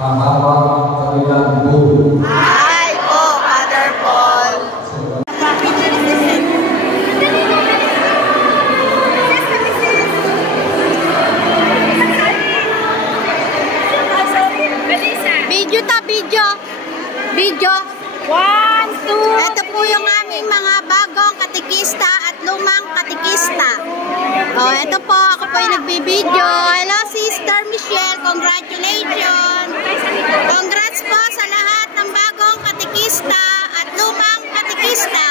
Hi po, Father Paul. Video ta, video. Video. 1, 2. Ito po yung aming mga bagong katikista at lumang katikista. Oh, ito po, ako po yung nagbibideo. Hello, Sister Michelle. Congratulations. Congrats po sa lahat ng bagong katikista at lumang katikista.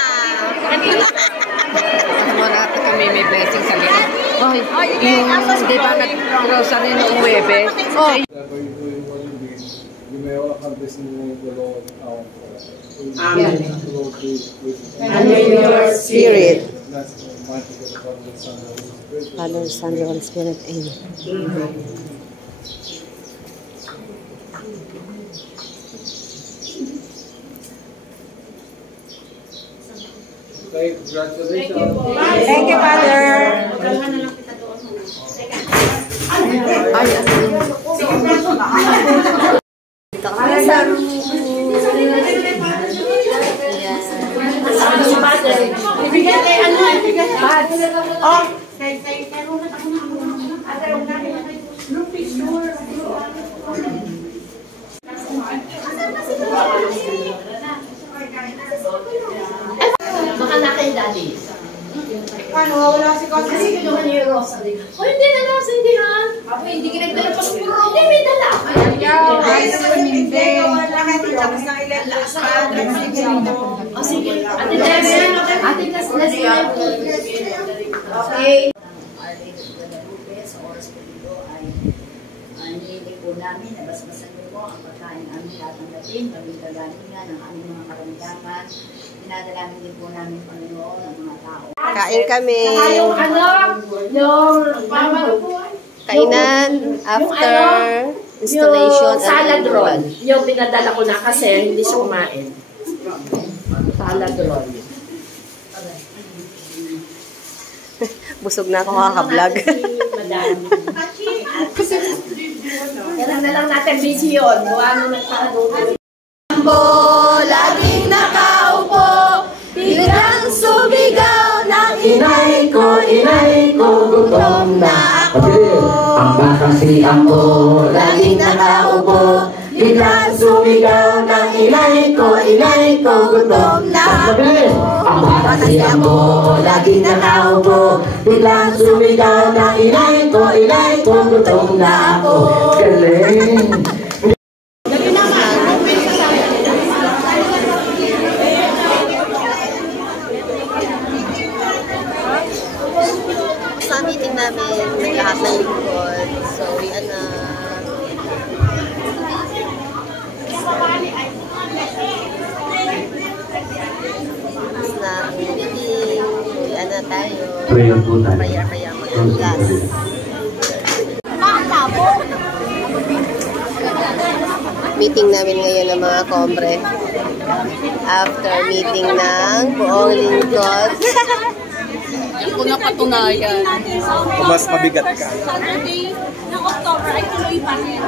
Marami kami may blessing sa likod. Yung di ba nag-grocery noong Webe? Oh. You may all have this in the name of the Lord our God. Amen. And in your spirit. That's the mighty God, the Father, the Son, and the Holy Spirit. Father, Son, and Holy Spirit. Amen. Okay, congratulations. Thank you, Father. Baka na kay Daddy. Paano? Wala si Kasi. Kasi kinuha niyo yung Rosa. Oh, hindi na Rosa, hindi ha? Ako, hindi kinagdala pa siguro. Hindi, may dala. Ay, hindi. Lahat tapos ng ilan. O, sige. Ate Desiree. Ate Desiree. Okay. Sa oras po dito ay nililig po namin, nabasbasan niyo po ang pagkain aming tatanggapin, pagkagaling nga ng aming mga karamdaman. Dinadalamin din po namin Panginoon ang mga tao. Kain kami. Yung yung Kainan after installation. Yung salad roll. Yung pinadala ko na kasi hindi siya kumain. Salad roll. Busog na ako kaka-vlog. Kailan na lang natin busy yun. Buwan na nagparadungan. Laging nakaupo, biglang sumigaw ng inay ko, gutom na ako. Amba kasi ako, Laging nakaupo, biglang sumigaw ng inay ko, gutom na ako. amba kasi ako, Laging nakaupo, biglang sumigaw ng inay ko, gutom na ako. galing. Sa meeting namin, naglahat ng lingkod. So, yan na. Tapos na ang meeting. So, yan na tayo. Prayer po tayo. Prayer mag-class. Meeting namin ngayon ng mga kombre. After meeting ng buong lingkod. Yan po na patunayan. Mas mabigat ka. Saturday ng October ay tuloy pa rin.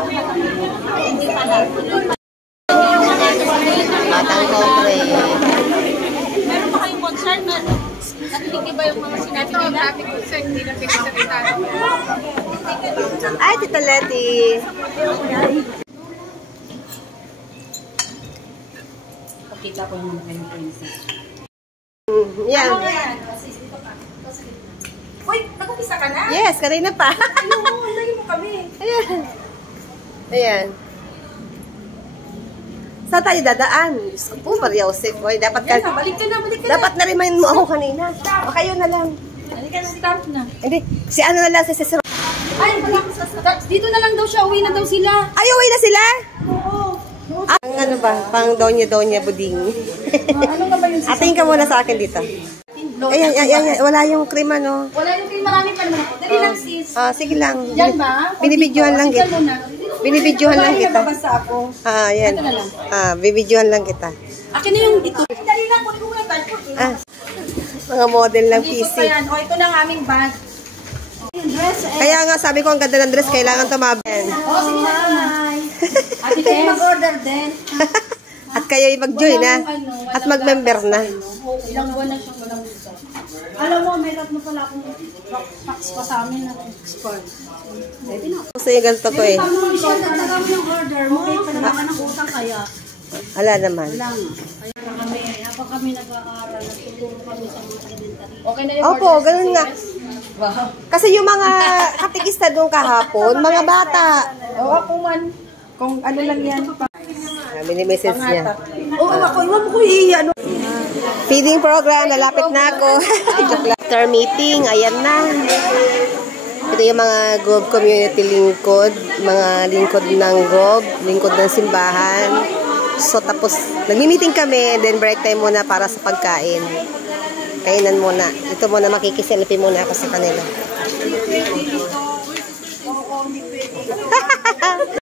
Hindi pa lang. Batang kombre. Meron pa kayong concern na nakikinig ba yung mga sinabi nila? Traffic concern, hindi na pinagsalita. Ay, Tita Letty. Pakita ko yung mga princess. Yan. Uy, nag-upisa ka na? Yes, kanina pa. Ayun, lagi mo kami. Ayan. Ayan. Saan tayo dadaan? Diyos ko po, Maria Jose. Boy, dapat ka... Balik ka na. Dapat na-remind mo ako kanina. O kayo na lang. Balik ka na, stop na. Hindi, si ano na lang, si Cicero. Ay, dito na lang daw siya, uwi na daw sila. Ay, uwi na sila? Oo. Ang ano ba? Pang donya-donya buding. Ano nga ba yung Atingin ka muna sa akin dito. Ayan, ayan. Wala yung cream, ano. Wala yung cream, marami pa naman ako. Dali lang, sis. Sige lang. Diyan ba? Binibidyohan lang kita. Binibidyohan lang kita. Nabasa ako. Ayan. Ito na lang. Bibidyohan lang kita. Akin na yung ito. Dali lang, kunin ko muna tayo. Mga model ng Hindi ko PC. pa yan. O, ito na ang aming bag. Kaya nga, sabi ko, ang ganda ng dress, kailangan tumaben. Ate Chen, mag-order din. At kayo mag-join na. At mag-member na. Ilang buwan na siyang walang visa. Alam mo, may tatlo pala akong tax pa sa amin na export. Pwede na. Gusto yung ganito ko eh. Paano siya nagtaga mo yung order mo? Okay, naman ang utang kaya. Wala naman. Wala nga. Kaya kami, habang kami nag-aaral, nagtuturo kami sa mga elementary. Okay na yung Opo, ganun nga. Kasi yung mga katikista doon kahapon, mga bata. Oo, ako man. Kung ano lang yan. Mini-message niya. Oo, ako. Iwan mo ko ano. Feeding program, lalapit na ako. After meeting, ayan na. Ito yung mga GOB community lingkod, mga lingkod ng GOB, lingkod ng simbahan. So tapos, nagmi-meeting kami, then break time muna para sa pagkain. Kainan muna. Ito muna, makikiselfie muna ako sa kanila.